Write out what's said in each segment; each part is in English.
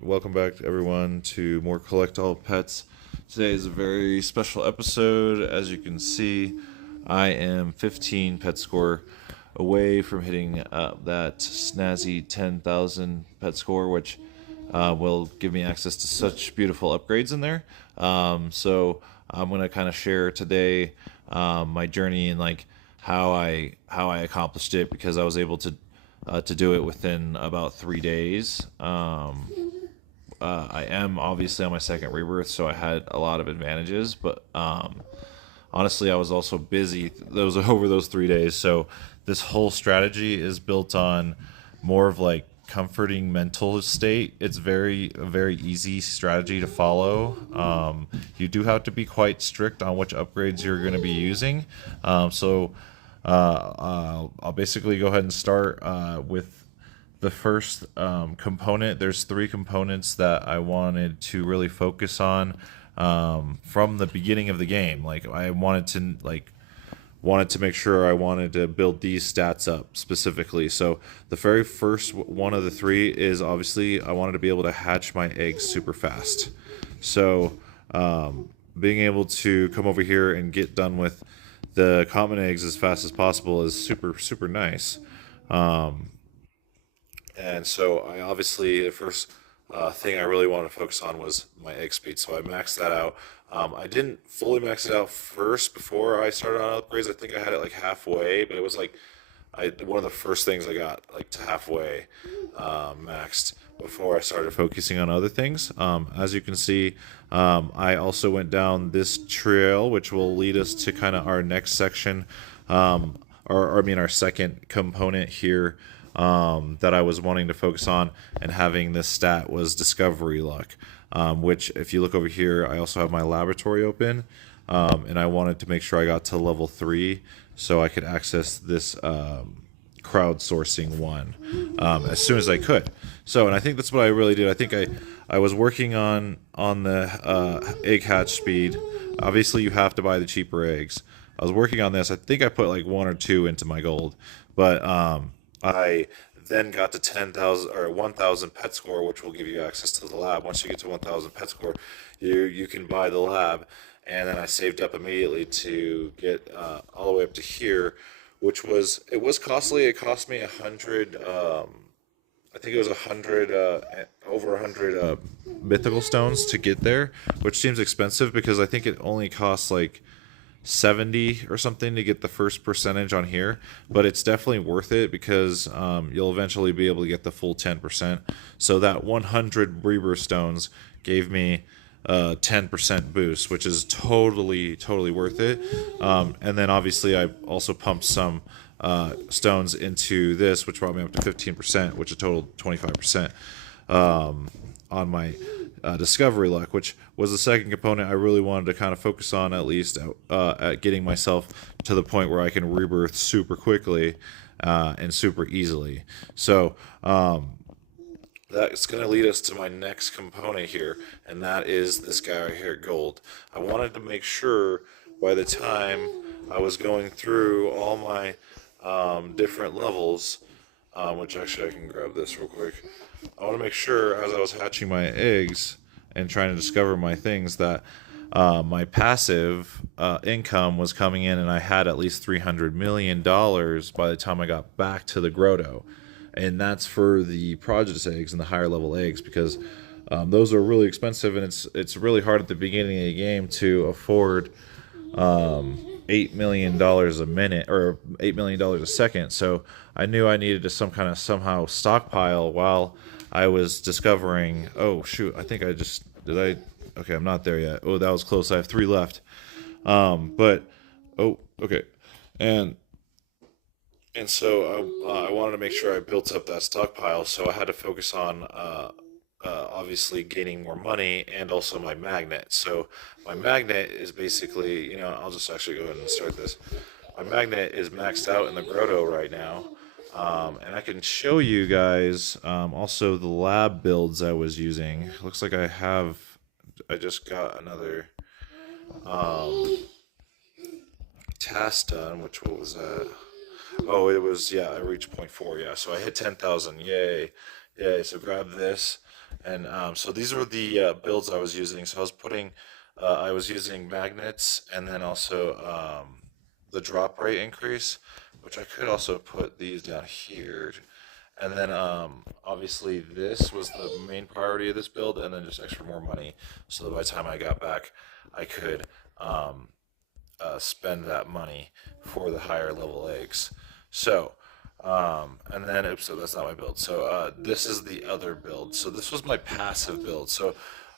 Welcome back, everyone, to more Collect All Pets. Today is a very special episode. As you can see, I am 15 pet score away from hitting that snazzy 10,000 pet score, which will give me access to such beautiful upgrades in there. So I'm going to kind of share today my journey and like how I accomplished it because I was able to do it within about 3 days. I am obviously on my second rebirth, so I had a lot of advantages. But honestly, I was also busy those over those 3 days. So this whole strategy is built on more of like comforting mental state. It's a very easy strategy to follow. You do have to be quite strict on which upgrades you're going to be using. I'll basically go ahead and start with the first component. There's three components that I wanted to really focus on from the beginning of the game. Like I wanted to make sure I wanted to build these stats up specifically. So the very first one of the three is obviously I wanted to be able to hatch my eggs super fast. So being able to come over here and get done with the common eggs as fast as possible is super nice. And so I obviously the first thing I really wanted to focus on was my egg speed. So I maxed that out. I didn't fully max it out first before I started on upgrades. I think I had it like halfway, but it was like one of the first things I got like to halfway maxed before I started focusing on other things. As you can see, I also went down this trail, which will lead us to kind of our next section, our second component here that I was wanting to focus on and having this stat was discovery luck, which if you look over here, I also have my laboratory open, and I wanted to make sure I got to level 3 so I could access this crowdsourcing one as soon as I could. So, and I think that's what I really did. I think I was working on the egg hatch speed. Obviously, you have to buy the cheaper eggs. I was working on this. I think I put like 1 or 2 into my gold, but I then got to 10,000 or 1,000 pet score, which will give you access to the lab. Once you get to 1,000 pet score, you can buy the lab, and then I saved up immediately to get all the way up to here, which was costly. It cost me 100. I think it was 100, over 100 mythical stones to get there, which seems expensive because I think it only costs like 70 or something to get the first percentage on here, but it's definitely worth it because you'll eventually be able to get the full 10%. So that 100 rebirth stones gave me a 10% boost, which is totally worth it. And then obviously I also pumped some stones into this, which brought me up to 15%, which is total 25% on my discovery luck, which was the second component I really wanted to kind of focus on, at least at getting myself to the point where I can rebirth super quickly and super easily. So that's going to lead us to my next component here, and that is this guy right here, gold. I wanted to make sure by the time I was going through all my different levels, which actually I can grab this real quick. I want to make sure as I was hatching my eggs and trying to discover my things that my passive income was coming in, and I had at least $300 million by the time I got back to the grotto. And that's for the Prodigus eggs and the higher level eggs because those are really expensive, and it's really hard at the beginning of the game to afford $8 million a minute or $8 million a second. So I knew I needed to somehow stockpile while I was discovering. Oh shoot! I think I just did. Okay, I'm not there yet. Oh, that was close. I have 3 left. But oh, okay, and so I wanted to make sure I built up that stockpile. So I had to focus on obviously gaining more money and also my magnet. So my magnet is basically, I'll just actually go ahead and start this. My magnet is maxed out in the grotto right now. And I can show you guys also the lab builds I was using. Looks like I just got another task done, which what was that? Oh, it was, yeah, I reached point 4, yeah. So I hit 10,000, yay. Yay, so grab this. And so these were the builds I was using. So I was using magnets, and then also the drop rate increase, which I could also put these down here. And then obviously this was the main priority of this build, and then just extra more money, so that by the time I got back, I could um, spend that money for the higher level eggs. So, and then, oops, so that's not my build. So, this is the other build. So, this was my passive build. So,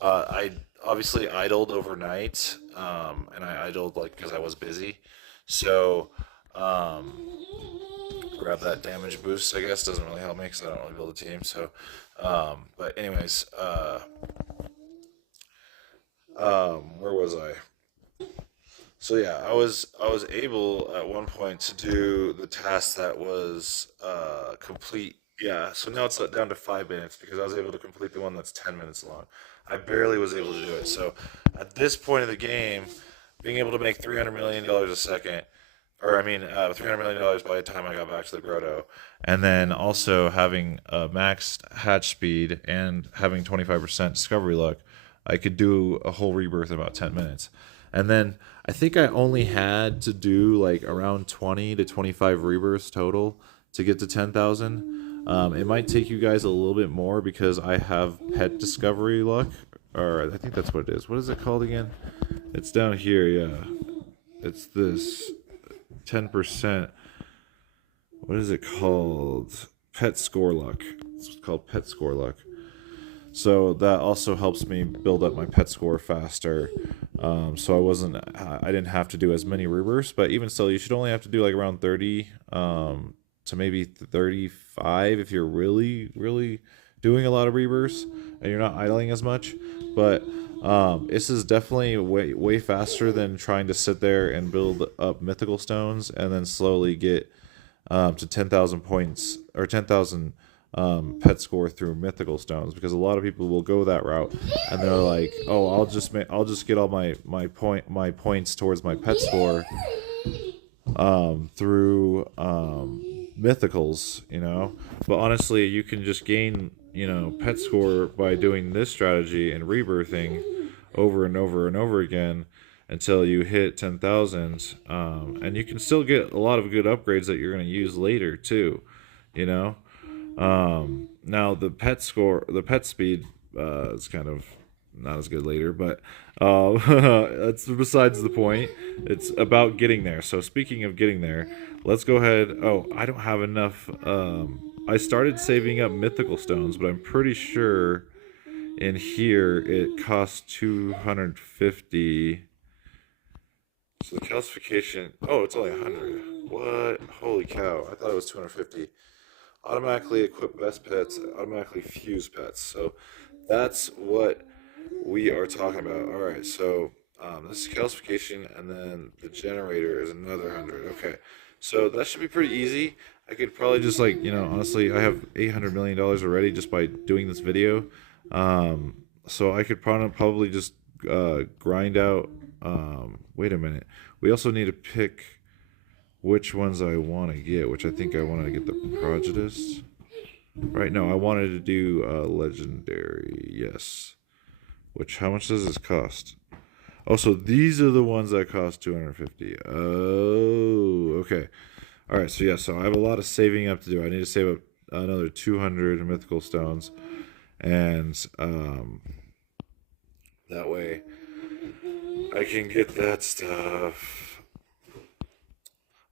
I obviously idled overnight, and I idled like because I was busy. So, um, grab that damage boost, I guess, doesn't really help me because I don't really build a team. So, but anyways, where was I? So yeah, I was able at one point to do the task that was complete. Yeah, so now it's down to 5 minutes because I was able to complete the one that's 10 minutes long. I barely was able to do it. So at this point of the game, being able to make $300 million a second, or I mean, $300 million by the time I got back to the grotto, and then also having a maxed hatch speed and having 25% discovery luck, I could do a whole rebirth in about 10 minutes. And then I think I only had to do like around 20 to 25 rebirths total to get to 10,000. It might take you guys a little bit more because I have pet discovery luck, or I think that's what it is. What is it called again? It's down here, yeah. It's this 10%. What is it called? Pet score luck. It's called pet score luck. So that also helps me build up my pet score faster. So I didn't have to do as many rebirths, but even still, you should only have to do like around 30 to maybe 35 if you're really, really doing a lot of rebirths and you're not idling as much. But this is definitely way, way faster than trying to sit there and build up mythical stones and then slowly get to 10,000 points or 10,000 pet score through mythical stones, because a lot of people will go that route and they're like, oh, I'll just get all my points towards my pet score through mythicals, but honestly you can just gain pet score by doing this strategy and rebirthing over and over and over again until you hit 10,000, and you can still get a lot of good upgrades that you're going to use later too, you know now the pet speed is kind of not as good later, but that's besides the point. It's about getting there. So speaking of getting there, let's go ahead. Oh, I don't have enough. I started saving up mythical stones, but I'm pretty sure in here it costs 250. So the calcification. Oh, it's only 100. What? Holy cow! I thought it was 250. Automatically equip best pets, automatically fuse pets. So that's what we are talking about. All right, so this is calcification, and then the generator is another 100. Okay, so that should be pretty easy. I could probably just honestly, I have $800 million already just by doing this video. So I could probably just grind out. Wait a minute. We also need to pick which ones I want to get, which I think I wanted to get the Prejudice. Right, no, I wanted to do Legendary, yes. Which, how much does this cost? Oh, so these are the ones that cost 250. Oh, okay. All right, so yeah, so I have a lot of saving up to do. I need to save up another 200 mythical stones, and that way I can get that stuff.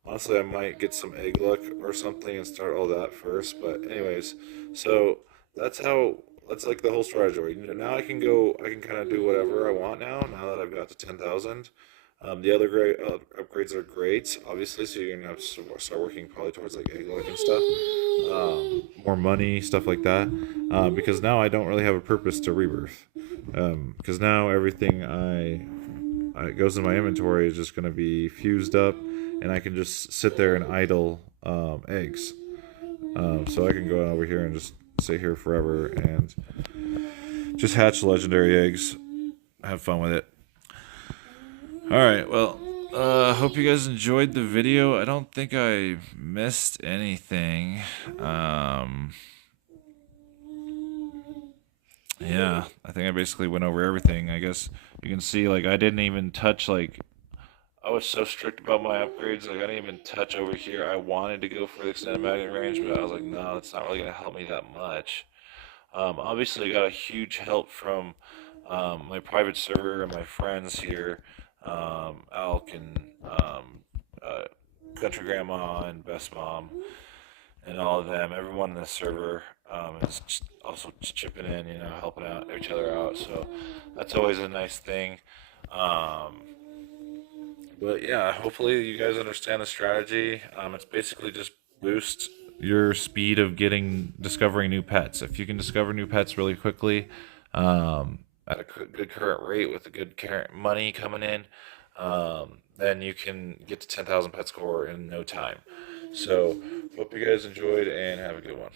Honestly, I might get some egg luck or something and start all that first. But anyways, so that's like the whole strategy. Now I can kind of do whatever I want now that I've got to 10,000. The other great upgrades are great, obviously. So you're gonna have to start working probably towards like egg luck and stuff, more money, stuff like that. Because now I don't really have a purpose to rebirth. Because now everything it goes in my inventory is just gonna be fused up, and I can just sit there and idle eggs. So I can go over here and just sit here forever and just hatch legendary eggs. Have fun with it. Alright, well, hope you guys enjoyed the video. I don't think I missed anything. Yeah, I think I basically went over everything. I guess you can see, like, I didn't even touch, like, I was so strict about my upgrades. Like, I didn't even touch over here. I wanted to go for the extended magnet range, but I was like, no, it's not really going to help me that much. Obviously, I got a huge help from my private server and my friends here, Alk and uh, Country Grandma and Best Mom and all of them. Everyone in the server is also chipping in, helping out each other out. So that's always a nice thing. Um, but yeah, hopefully you guys understand the strategy. It's basically just boost your speed of discovering new pets. If you can discover new pets really quickly, at a good current rate with a good current money coming in, then you can get to 10,000 pet score in no time. So hope you guys enjoyed and have a good one.